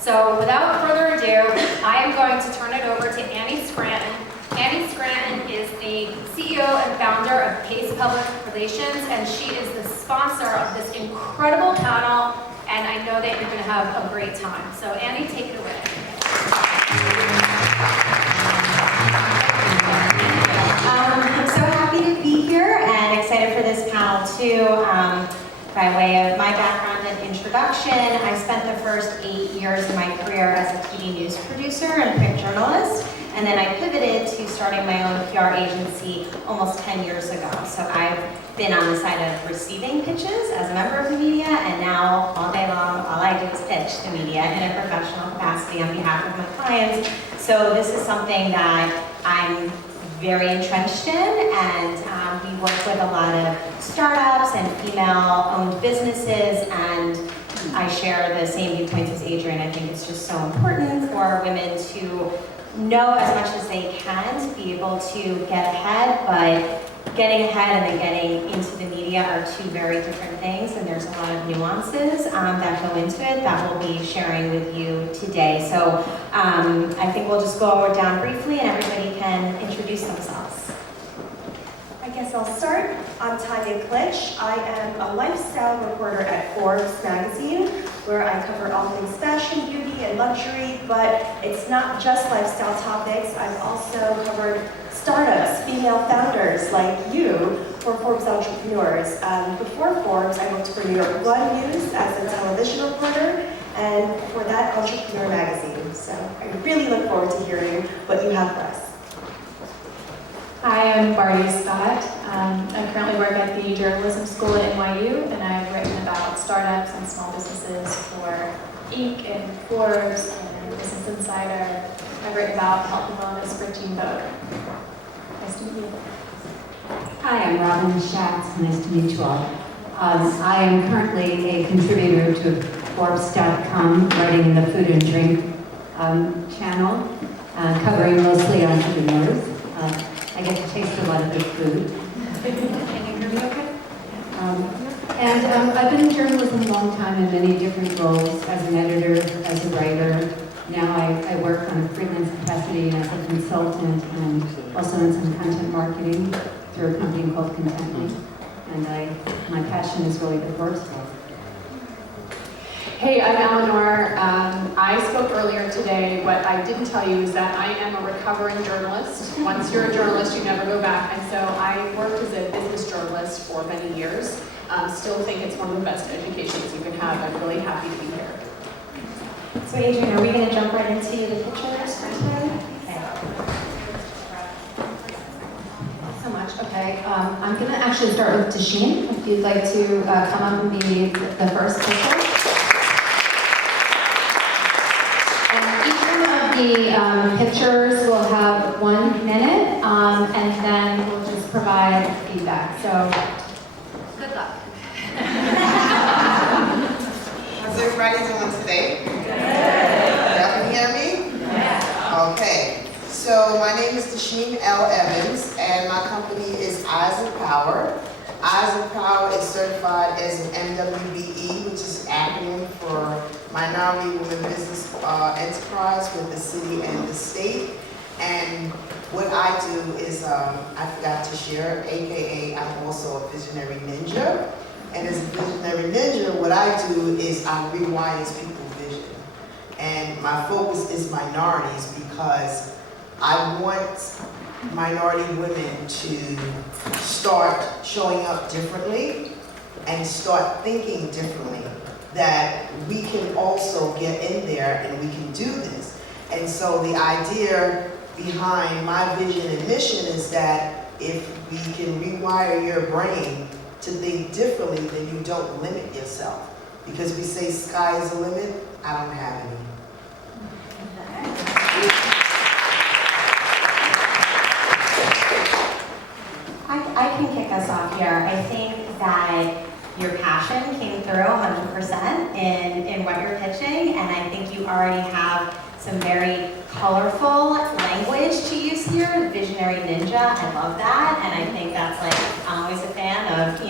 So without further ado, I am going to turn it over to Annie Scranton. Annie Scranton is the CEO and founder of Pace Public Relations, and she is the sponsor of this incredible panel, and I know that you're going to have a great time. So Annie, take it away. I'm so happy to be here and excited for this panel too. By way of my background and introduction, I spent the first 8 years of my career as a TV news producer and print journalist, and then I pivoted to starting my own PR agency almost 10 years ago. So I've been on the side of receiving pitches as a member of the media, and now all day long, all I do is pitch the media in a professional capacity on behalf of my clients. So this is something that I'm very entrenched in, and we work with a lot of startups and female-owned businesses, and I share the same viewpoints as Adrian. I think it's just so important for women to know as much as they can to be able to get ahead, but getting ahead and then getting into the media are two very different things, and there's a lot of nuances that go into it that we'll be sharing with you today. So I think we'll just go down briefly and everybody can introduce themselves. I guess I'll start. I'm Tanya Klitsch. I am a lifestyle reporter at Forbes magazine, where I cover all things fashion, beauty, and luxury, but it's not just lifestyle topics. I've also covered startups, female founders like you, for Forbes Entrepreneurs. Before Forbes, I worked for New York One News as a television reporter, and for that, Entrepreneur magazine. So I really look forward to hearing what you have for us. Hi, I'm Barty Scott. I currently work at the journalism school at NYU, and I've written about startups and small businesses for Inc. and Forbes and Business Insider. I've written about health and wellness for Teen Vogue. Nice to meet you. Hi, I'm Robin Schatz. Nice to meet you all. I am currently a contributor to Forbes.com, writing the food and drink channel, covering mostly entrepreneurs. I get to taste a lot of good food. Can you hear me okay? And I've been in journalism a long time in many different roles, as an editor, as a writer. Now I work on a freelance capacity as a consultant and also in some content marketing through a company called Contently. And my passion is really the Forbes world. Hey, I'm Eleanor. I spoke earlier today. What I didn't tell you is that I am a recovering journalist. Once you're a journalist, you never go back. And so I worked as a business journalist for many years. Still think it's one of the best educations you can have. I'm really happy to be here. So Adrian, are we going to jump right into the pictures for today? Okay. Thanks so much. Okay, I'm going to actually start with Tasheen, if you'd like to come up and be the first picture. The pictures will have 1 minute, and then we'll just provide feedback. So, Good luck. How's everybody doing today? Good. Y'all can hear me? Yeah. Okay. So my name is Tasheen L. Evans, and my company is Eyes of Power. Eyes of Power is certified as an MWBE, which is an acronym for Minority Women Business Enterprise with the city and the state. And what I do is, I forgot to share, AKA I'm also a visionary ninja. And as a visionary ninja, what I do is I rewire people's vision. And my focus is minorities because I want minority women to start showing up differently and start thinking differently, that we can also get in there and we can do this. And so the idea behind my vision and mission is that if we can rewire your brain to think differently, then you don't limit yourself. Because we say sky is the limit, I don't have any. I can kick us off here. I think that your passion came through 100% in what you're pitching, and I think you already have some very colorful language to use here. Visionary ninja, I love that, and I think that's like, I'm always a fan of,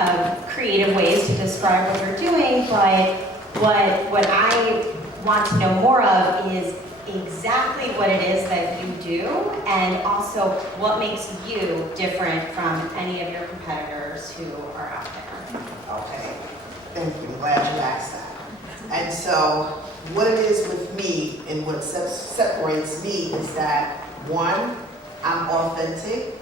of creative ways to describe what you're doing, but what I want to know more of is exactly what it is that you do, and also what makes you different from any of your competitors who are out there. Okay, thank you, I'm glad you asked that. And so, what it is with me and what separates me is that, one, I'm authentic.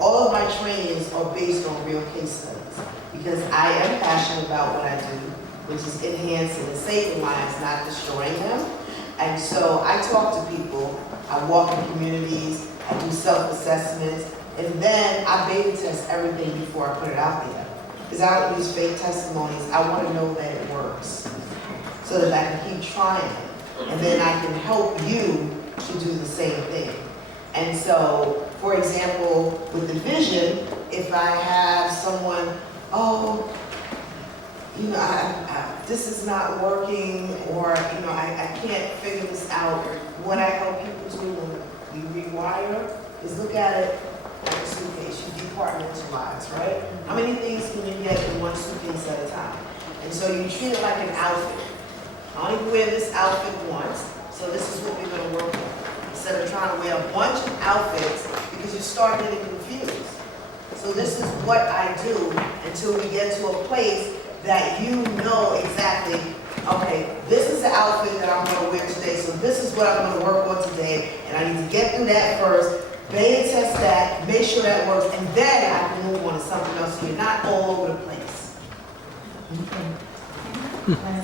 All of my trainings are based on real case studies because I am passionate about what I do, which is enhancing and saving lives, not destroying them. And so I talk to people, I walk in communities, I do self-assessments, and then I beta test everything before I put it out there. Because I don't use fake testimonies, I want to know that it works so that I can keep trying it. And then I can help you to do the same thing. And so, for example, with the vision, if I have someone, this is not working, or, I can't figure this out. What I help people do when you rewire is look at it like a suitcase. You departmentalize, right? How many things can you get in one suitcase at a time? And so you treat it like an outfit. I only wear this outfit once, so this is what we're going to work on. Instead of trying to wear a bunch of outfits because you start getting confused. So this is what I do until we get to a place that you know exactly, okay, this is the outfit that I'm going to wear today, so this is what I'm going to work on today, and I need to get through that first, beta test that, make sure that works, and then I can move on to something else so you're not all over the place.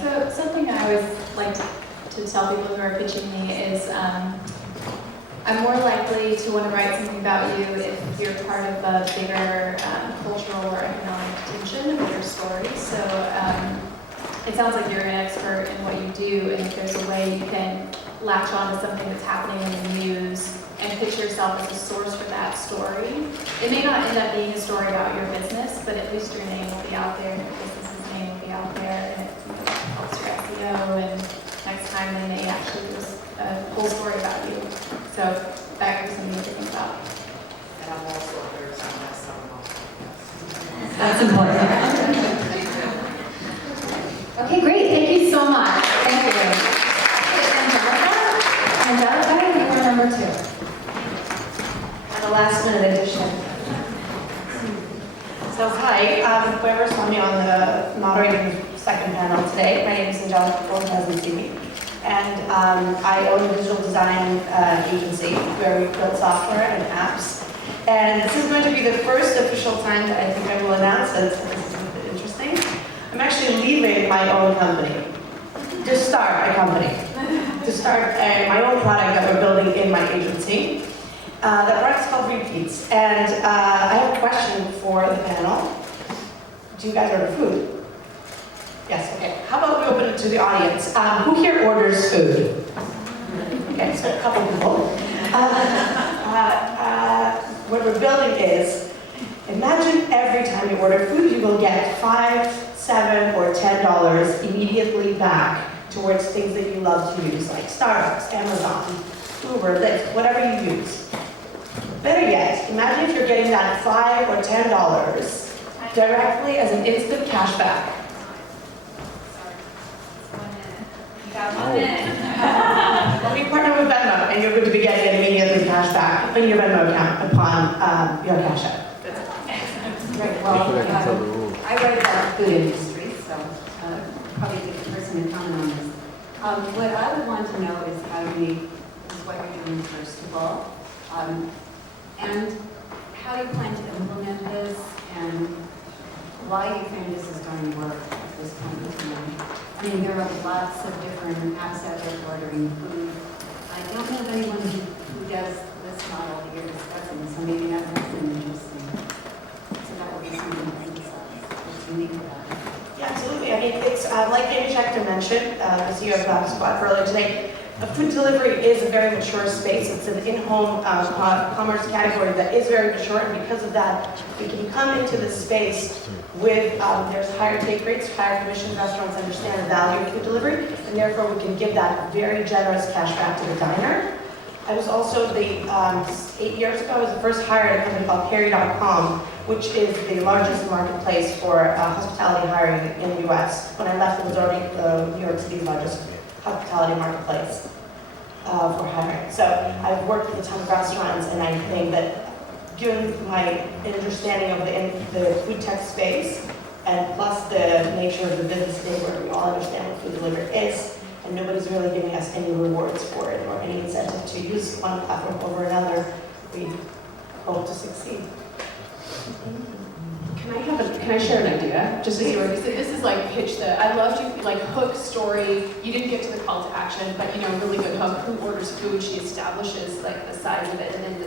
So something I always like to tell people who are pitching me is I'm more likely to want to write something about you if you're part of a bigger cultural or economic tension of your story. So it sounds like you're an expert in what you do, and if there's a way you can latch on to something that's happening in the news and pitch yourself as a source for that story. It may not end up being a story about your business, but at least your name will be out there, and your business's name will be out there, and it helps your SEO, and next time they may actually do a whole story about you. So that gives something to think about. And I'm also a third time last summer. That's important. Okay, great. Thank you so much. Thank you. Angelica, you were number 2. And a last minute addition. So hi, whoever saw me on the moderating second panel today, my name is Angelica, for those who hasn't seen me. And I own a digital design agency where we build software and apps. And this is going to be the first official time that I think I will announce that this is a bit interesting. I'm actually leaving my own company to start a company, to start my own product that we're building in my agency. The product's called Repeats. And I have a question for the panel. Do you guys order food? Yes, okay. How about we open it to the audience? Who here orders food? Okay, so a couple people. What we're building is, imagine every time you order food, you will get $5, $7, or $10 immediately back towards things that you love to use, like Starbucks, Amazon, Uber, Lyft, whatever you use. Better yet, imagine if you're getting that $5 or $10 directly as an instant cash back. Well, we partner with Venmo, and you're going to be getting immediately cash back in your Venmo account upon your cash out. Right, well, I write about the food industry, so probably a good person to comment on this. What I would want to know is what you're doing first of all, and how you plan to implement this, and why you think this is going to work at this point in time. I mean, there are lots of different apps out there for ordering food. I don't know of anyone who does this model that you're discussing, so maybe that makes it interesting. So that would be something that's unique about it. Yeah, absolutely. I mean, it's like Amy Schechter mentioned, the CEO of Black Squad earlier today. Food delivery is a very mature space. It's an in-home commerce category that is very mature, and because of that, we can come into this space with, there's higher take rates, higher commission. Restaurants understand the value of food delivery, and therefore we can give that very generous cash back to the diner. I was also 8 years ago, I was the first hire at a company called Perry.com, which is the largest marketplace for hospitality hiring in the US. When I left, it was already New York City's largest hospitality marketplace for hiring. So I've worked with a ton of restaurants, and I think that given my understanding of the food tech space, and plus the nature of the business today where we all understand what food delivery is, and nobody's really giving us any rewards for it or any incentive to use one platform over another, we hope to succeed. Can I share an idea? Just as you were, this is like pitch the, I loved you, like hook story. You didn't get to the call to action, but really good hook. Who orders food? She establishes like the size of it, and then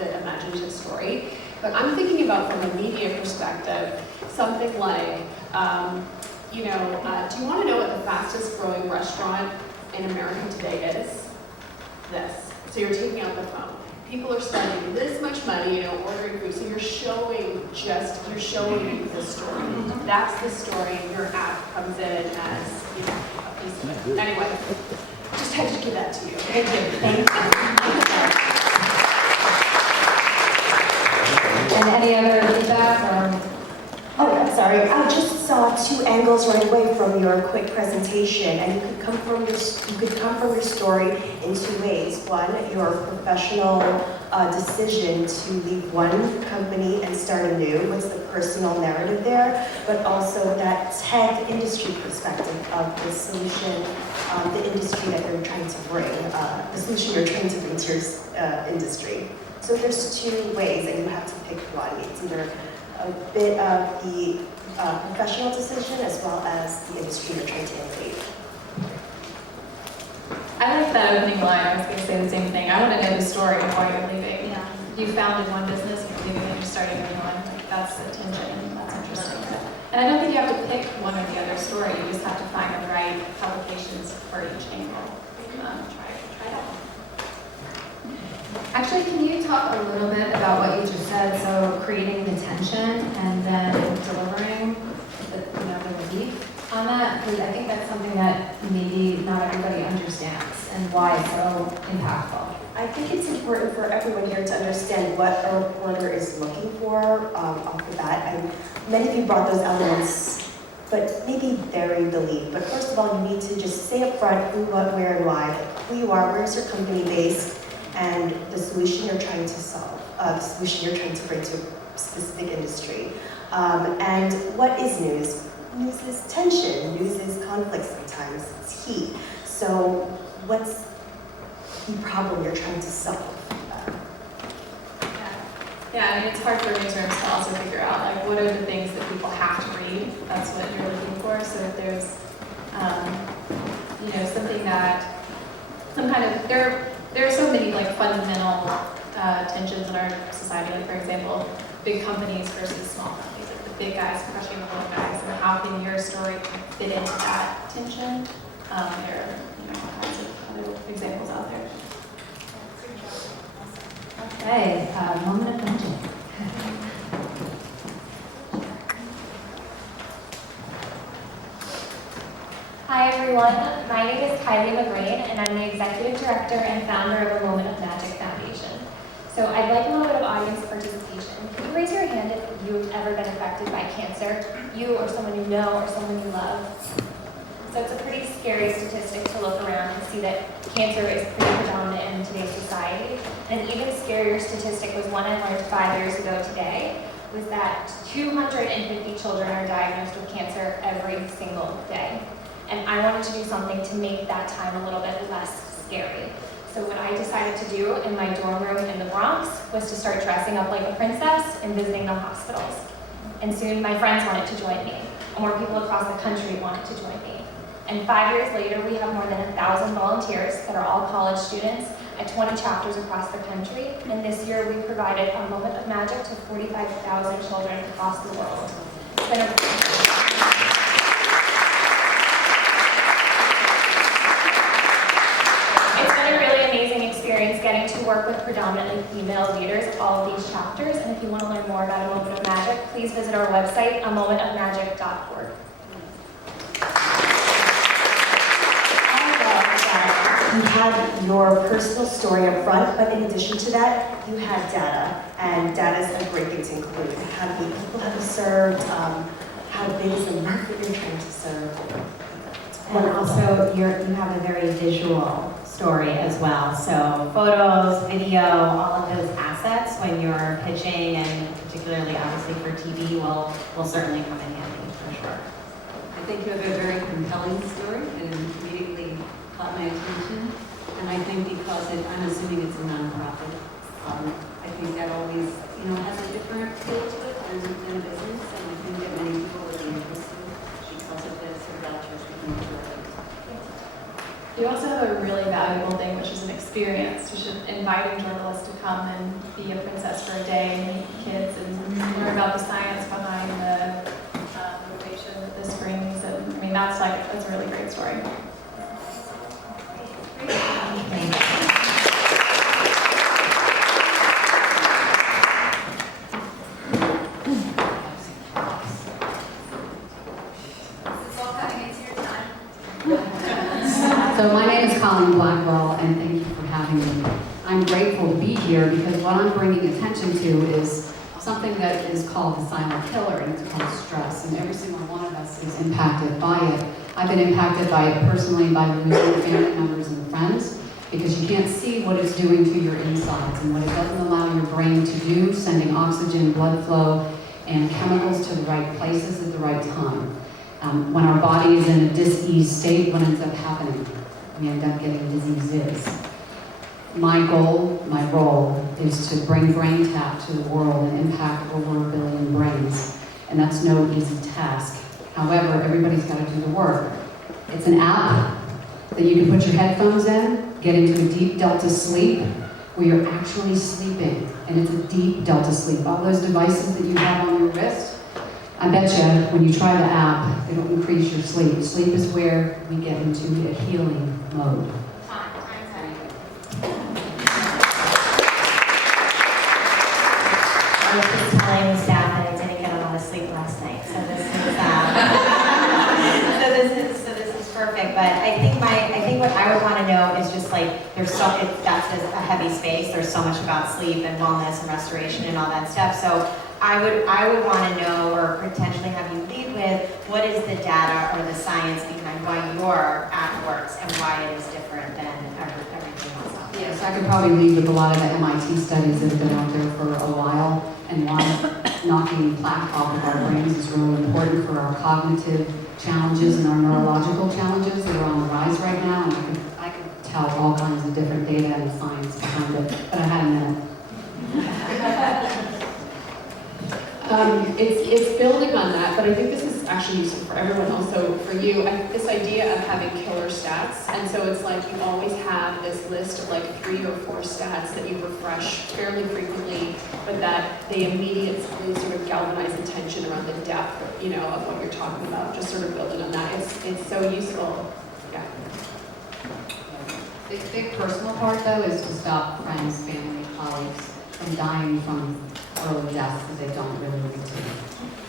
the imaginative story. But I'm thinking about from a media perspective, something like, do you want to know what the fastest growing restaurant in America today is? This. So you're taking out the phone. People are spending this much money, ordering food. So you're showing the story. That's the story. Your app comes in as, a piece of it. Anyway, just had to give that to you. Thank you. And any other feedback or? Oh, I'm sorry. I just saw two angles right away from your quick presentation, and you could come from your story in two ways. One, your professional decision to leave one company and start a new. What's the personal narrative there? But also that tech industry perspective of the solution, the industry that you're trying to bring, the solution you're trying to bring to your industry. So there's two ways, and you have to pick one. It's either a bit of the professional decision as well as the industry you're trying to innovate. I like that opening line. I was going to say the same thing. I want to know the story of why you're leaving. Yeah. You founded one business, you're leaving and you're starting a new one. That's the tension. That's interesting. And I don't think you have to pick one or the other story. You just have to find the right publications for each angle. Try that one. Actually, can you talk a little bit about what you just said? So creating the tension and then delivering the relief on that? Because I think that's something that maybe not everybody understands and why it's so impactful. I think it's important for everyone here to understand what a reporter is looking for off the bat. And many of you brought those elements, but maybe bury the lead. But first of all, you need to just say up front who, what, where, and why. Who you are, where's your company based, and the solution you're trying to solve, the solution you're trying to bring to a specific industry. And what is news? News is tension, news is conflict sometimes, it's heat. So what's the problem you're trying to solve? Yeah, I mean, it's hard for newsrooms to also figure out, like, what are the things that people have to read? That's what you're looking for. So if there's, something that, there are so many, like, fundamental tensions in our society. Like, for example, big companies versus small companies. Like, the big guys crushing the little guys. And how can your story fit into that tension? There are, all kinds of other examples out there. Okay, moment of magic. Hi everyone, my name is Kylie McGrain and I'm the Executive Director and founder of the Moment of Magic Foundation. So I'd like a little bit of audience participation. Could you raise your hand if you've ever been affected by cancer? You or someone you know or someone you love? So it's a pretty scary statistic to look around and see that cancer is pretty predominant in today's society. An even scarier statistic was one I learned 5 years ago today, was that 250 children are diagnosed with cancer every single day. And I wanted to do something to make that time a little bit less scary. So what I decided to do in my dorm room in the Bronx was to start dressing up like a princess and visiting the hospitals. And soon my friends wanted to join me, and more people across the country wanted to join me. And 5 years later, we have more than 1,000 volunteers that are all college students at 20 chapters across the country. And this year, we provided a moment of magic to 45,000 children across the world. It's been a really amazing experience getting to work with predominantly female leaders at all of these chapters. And if you want to learn more about A Moment of Magic, please visit our website, amomentofmagic.org. We had your personal story up front, but in addition to that, you had data. And data is a great thing to include. How many people have you served? How big is the market you're trying to serve? And also, you have a very visual story as well. So photos, video, all of those assets when you're pitching, and particularly obviously for TV, will certainly come in handy for sure. I think you have a very compelling story and immediately caught my attention. And I think because I'm assuming it's a nonprofit, I think that always, has a different feel to it than a business. And I think that many people would be interested because of this or that just becoming directors. You also have a really valuable thing, which is an experience. You should invite journalists to come and be a princess for a day and meet kids and learn about the science behind the motivation that this brings. And I mean, that's a really great story. So my name is Colleen Blackwell, and thank you for having me. I'm grateful to be here because what I'm bringing attention to is something that is called the silent killer, and it's called stress. And every single one of us is impacted by it. I've been impacted by it personally by losing family members and friends because you can't see what it's doing to your insides and what it doesn't allow your brain to do, sending oxygen, blood flow, and chemicals to the right places at the right time. When our body is in a dis-ease state, what ends up happening? We end up getting diseases. My goal, my role, is to bring brain tap to the world and impact over 1 billion brains. And that's no easy task. However, everybody's got to do the work. It's an app that you can put your headphones in, get into a deep delta sleep, where you're actually sleeping. And it's a deep delta sleep. All those devices that you have on your wrist, I bet you when you try the app, it'll increase your sleep. Sleep is where we get into a healing mode. I was just telling staff that I didn't get a lot of sleep last night, so this is so this is perfect. But I think what I would want to know is just like that's a heavy space. There's so much about sleep and wellness and restoration and all that stuff. So I would want to know, or potentially have you lead with, what is the data or the science behind why your app works and why it is different than everything else out there? Yes, I could probably lead with a lot of the MIT studies that have been out there for a while, and why knocking plaque off of our brains is really important for our cognitive challenges and our neurological challenges that are on the rise right now. And I could tell all kinds of different data and science behind it, but I had a minute. It's building on that, but I think this is actually useful for everyone, also for you. This idea of having killer stats, and so it's like you always have this list of like 3 or 4 stats that you refresh fairly frequently, but that they immediately sort of galvanize attention around the depth, of what you're talking about. Just sort of building on that. It's so useful. Yeah. The big personal part, though, is to stop friends, family, colleagues from dying from early deaths that they don't really need to.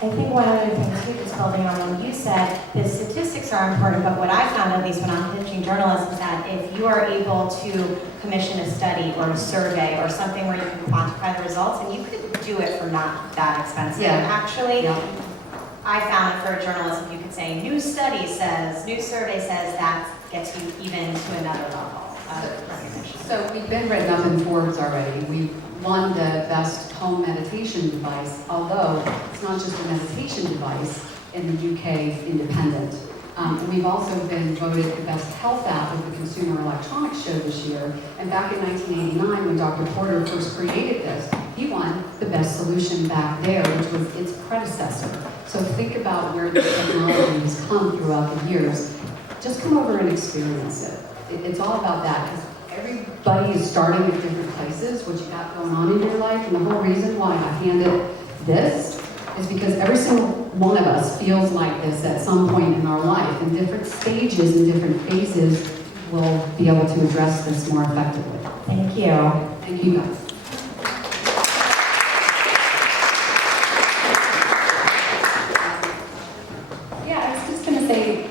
I think one other thing too, just building on what you said, the statistics are important, but what I found, at least when I'm pitching journalists, is that if you are able to commission a study or a survey or something where you can quantify the results, and you could do it for not that expensive, actually. Yeah. I found that for a journalist, if you could say, new survey says, that gets you even to another level of recognition. So we've been written up in Forbes already. We won the best home meditation device, although it's not just a meditation device in the UK Independent. We've also been voted the best health app of the Consumer Electronics Show this year. And back in 1989, when Dr. Porter first created this, he won the best solution back there, which was its predecessor. So think about where the technology has come throughout the years. Just come over and experience it. It's all about that, because everybody is starting at different places, what you got going on in your life. And the whole reason why I handed this is because every single one of us feels like this at some point in our life, and different stages and different phases will be able to address this more effectively. Thank you. Thank you guys. Yeah, I was just going to say,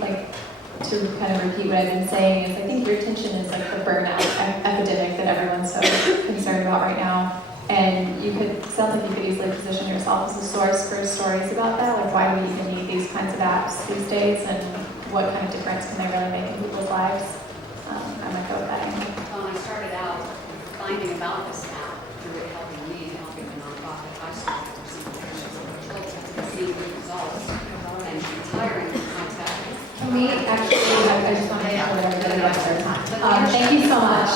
to kind kind of repeat what I've been saying is I think retention is like the burnout epidemic that everyone's so concerned about right now. And you could, sounds like you could easily position yourself as a source for stories about that. Like, why do we even need these kinds of apps these days, and what kind of difference can they really make in people's lives? I might go with that. When I started out finding about this app, through it helping me, helping the nonprofit I started, for some children, seeing good results, and retiring from contact. Can we actually, I just want to make sure that everybody knows their time. Thank you so much.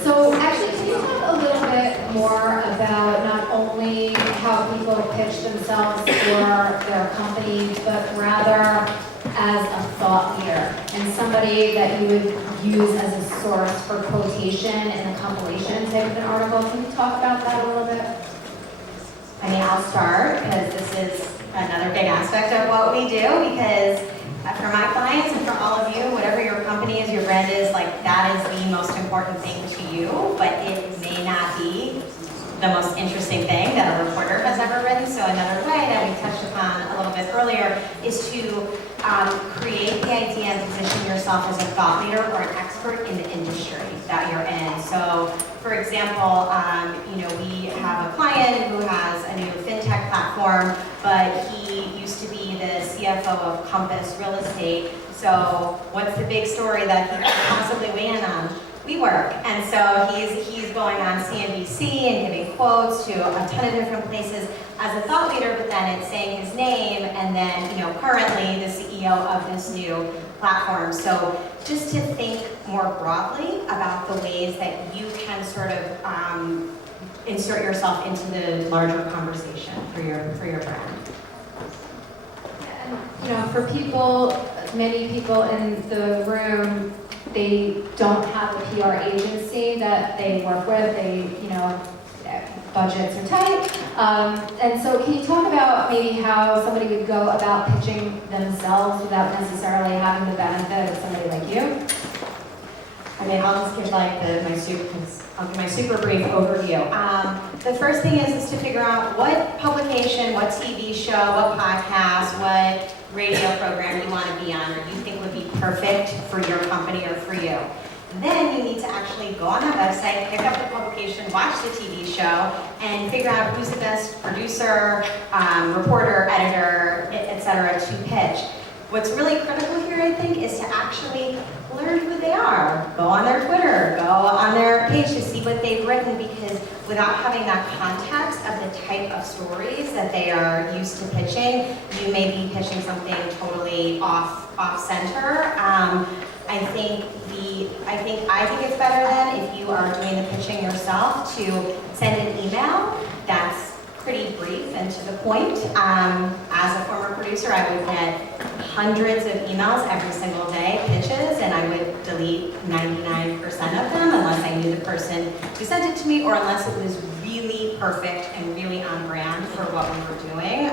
So actually, can you talk a little bit more about not only how people pitch themselves or their company, but rather as a thought leader and somebody that you would use as a source for quotation in a compilation type of an article? Can you talk about that a little bit? I mean, I'll start because this is another big aspect of what we do, because for my clients and for all of you, whatever your company is, your brand is, like, that is the most important thing to you, but it may not be the most interesting thing that a reporter has ever written. So another way that we touched upon a little bit earlier is to create the idea and position yourself as a thought leader or an expert in the industry that you're in. So for example, we have a client who has a new fintech platform, but he used to be the CFO of Compass Real Estate. So what's the big story that he could possibly weigh in on? WeWork. And so he's going on CNBC and giving quotes to a ton of different places as a thought leader, but then it's saying his name, and then, currently the CEO of this new platform. So just to think more broadly about the ways that you can sort of insert yourself into the larger conversation for your brand. And, for people, many people in the room, they don't have a PR agency that they work with. Budgets are tight. And so can you talk about maybe how somebody would go about pitching themselves without necessarily having the benefit of somebody like you? I mean, I'll just give my super brief overview. The first thing is to figure out what publication, what TV show, what podcast, what radio program you want to be on or you think would be perfect for your company or for you. Then you need to actually go on that website, pick up the publication, watch the TV show, and figure out who's the best producer, reporter, editor, etc. to pitch. What's really critical here, I think, is to actually learn who they are. Go on their Twitter, go on their page to see what they've written, because without having that context of the type of stories that they are used to pitching, you may be pitching something totally off-center. I think it's better then if you are doing the pitching yourself to send an email that's pretty brief and to the point. As a former producer, I would get hundreds of emails every single day, pitches, and I would delete 99% of them unless I knew the person who sent it to me or unless it was really perfect and really on brand for what we were doing.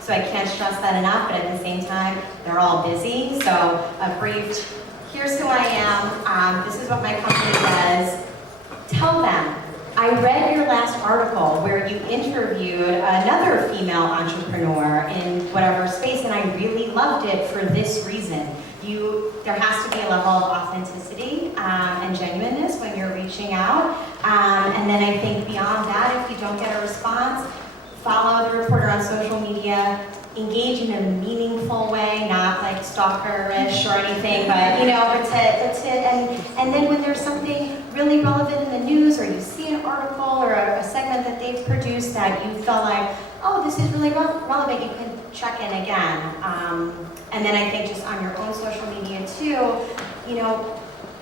So I can't stress that enough, but at the same time, they're all busy. So a brief, here's who I am, this is what my company does. Tell them, I read your last article where you interviewed another female entrepreneur in whatever space, and I really loved it for this reason. There has to be a level of authenticity and genuineness when you're reaching out. And then I think beyond that, if you don't get a response, follow the reporter on social media, engage in a meaningful way, not like stalker-ish or anything, but and then when there's something really relevant in the news, or you see an article or a segment that they've produced that you felt like, oh, this is really relevant, you can check in again. And then I think just on your own social media too,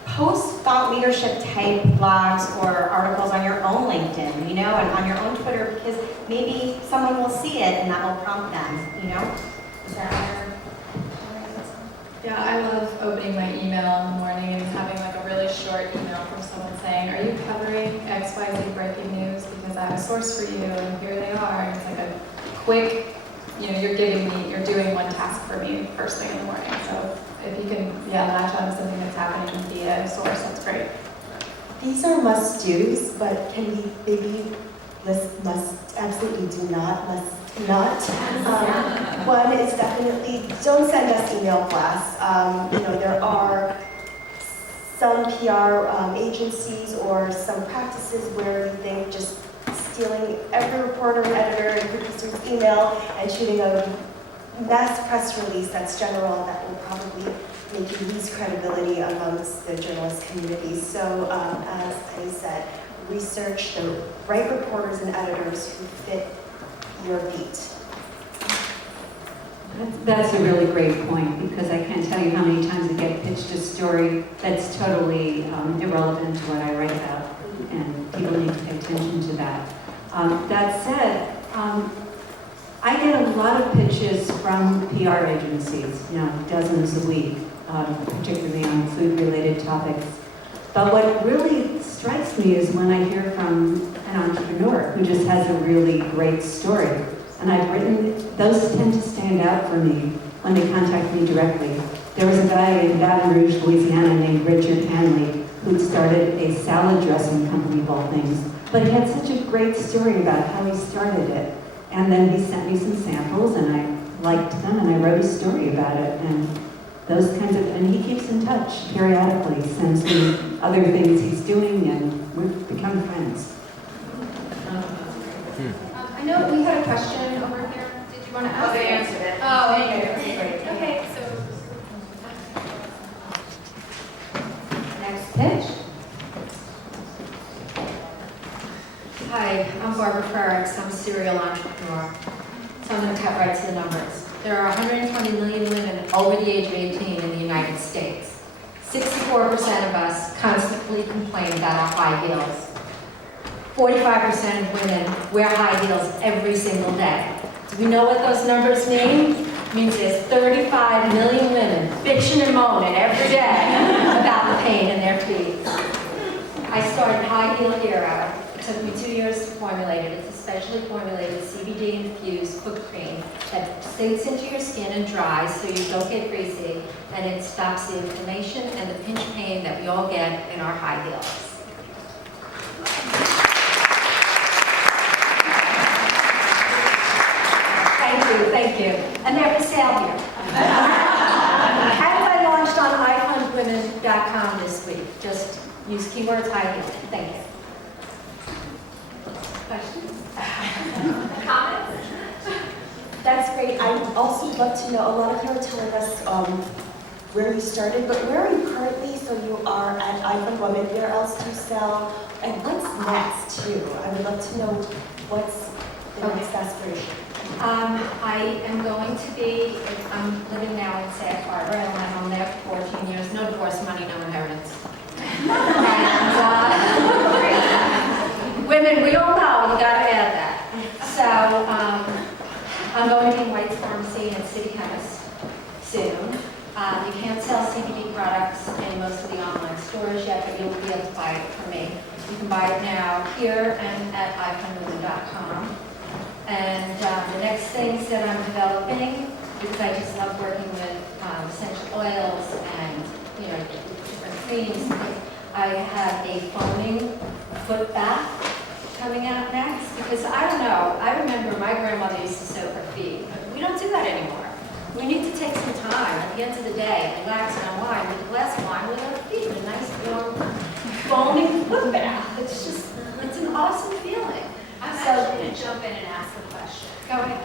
post thought leadership type blogs or articles on your own LinkedIn, and on your own Twitter, because maybe someone will see it and that will prompt them, Is that other? Yeah, I love opening my email in the morning and having like a really short email from someone saying, are you covering XYZ breaking news? Because I have a source for you and here they are. And it's like a quick, you're doing one task for me first thing in the morning. So if you can, latch on to something that's happening via a source, that's great. These are must-dos, but can we maybe absolutely do not must not. One is definitely, don't send us email blasts. There are some PR agencies or some practices where you think just stealing every reporter and editor and producer's email and shooting a mass press release that's general that will probably make you lose credibility amongst the journalist community. So as Penny said, research the right reporters and editors who fit your beat. That's a really great point, because I can't tell you how many times I get pitched a story that's totally irrelevant to what I write about, and people need to pay attention to that. That said, I get a lot of pitches from PR agencies, dozens a week, particularly on food-related topics. But what really strikes me is when I hear from an entrepreneur who just has a really great story. And I've written, those tend to stand out for me when they contact me directly. There was a guy in Baton Rouge, Louisiana named Richard Hanley who'd started a salad dressing company of all things. But he had such a great story about how he started it. And then he sent me some samples and I liked them and I wrote a story about it. And those kinds of, and he keeps in touch periodically, sends me other things he's doing, and we've become friends. I know we had a question over here. Did you want to ask? They answered it. Oh, okay, great. Okay, so Next pitch. Hi, I'm Barbara Ferricks. I'm a serial entrepreneur. So I'm going to cut right to the numbers. There are 120 million women over the age of 18 in the United States. 64% of us constantly complain about our high heels. 45% of women wear high heels every single day. Do we know what those numbers mean? It means there's 35 million women bitching and moaning every day about the pain in their feet. I started High Heel Hero. It took me 2 years to formulate it. It's a specially formulated CBD-infused foot cream that sinks into your skin and dries so you don't get greasy, and it stops the inflammation and the pinch pain that we all get in our high heels. Thank you. And they're for sale here. And I launched on iFundWomen.com this week. Just use keywords high heel. Thank you. Questions? comments? That's great. I would also love to know, a lot of you are telling us where you started, but where are you currently? So you are at iFund Women. Where else do you sell? And what's next, too? I would love to know what's the next aspiration. I am going to be, I'm living now in Sag Harbor. I went home there for 14 years. No divorce money, no inheritance. And women, we all know, you gotta add that. So I'm going to be in White's Pharmacy and City Chemist soon. You can't sell CBD products in most of the online stores yet, but you'll be able to buy it from me. You can buy it now here and at iFundWomen.com. And the next things that I'm developing, because I just love working with essential oils and different creams. I have a foaming foot bath coming out next, because I don't know. I remember my grandmother used to soak her feet, but we don't do that anymore. We need to take some time at the end of the day, relax and unwind with a glass of wine with our feet, a nice warm foaming foot bath. It's an awesome feeling. I'm actually going to jump in and ask a question. Go ahead.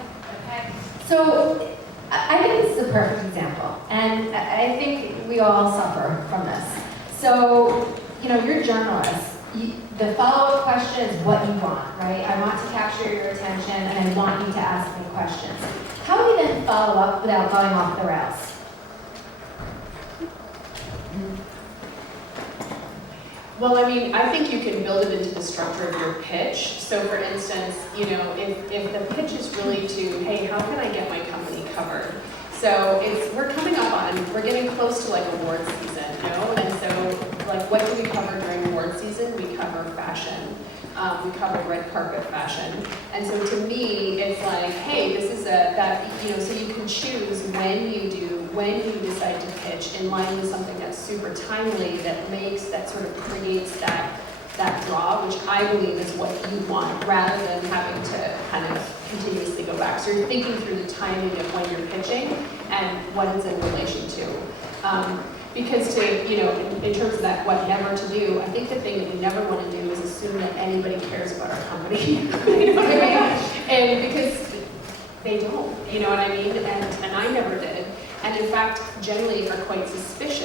Okay? So I think this is a perfect example, and I think we all suffer from this. So, you're journalists. The follow-up question is what you want, right? I want to capture your attention, and I want you to ask me questions. How do you then follow up without going off the rails? Well, I think you can build it into the structure of your pitch. So for instance, if the pitch is really to, hey, how can I get my company covered? So we're getting close to like award season, And so what do we cover during award season? We cover fashion. We cover red carpet fashion. And so to me, it's like, hey, this is so you can choose when you decide to pitch in line with something that's super timely, that sort of creates that draw, which I believe is what you want, rather than having to kind of continuously go back. So you're thinking through the timing of when you're pitching and what it's in relation to. Because in terms of that, what never to do, I think the thing that you never want to do is assume that anybody cares about our company. You know what I mean? And because they don't, you know what I mean? And I never did. And in fact, generally are quite suspicious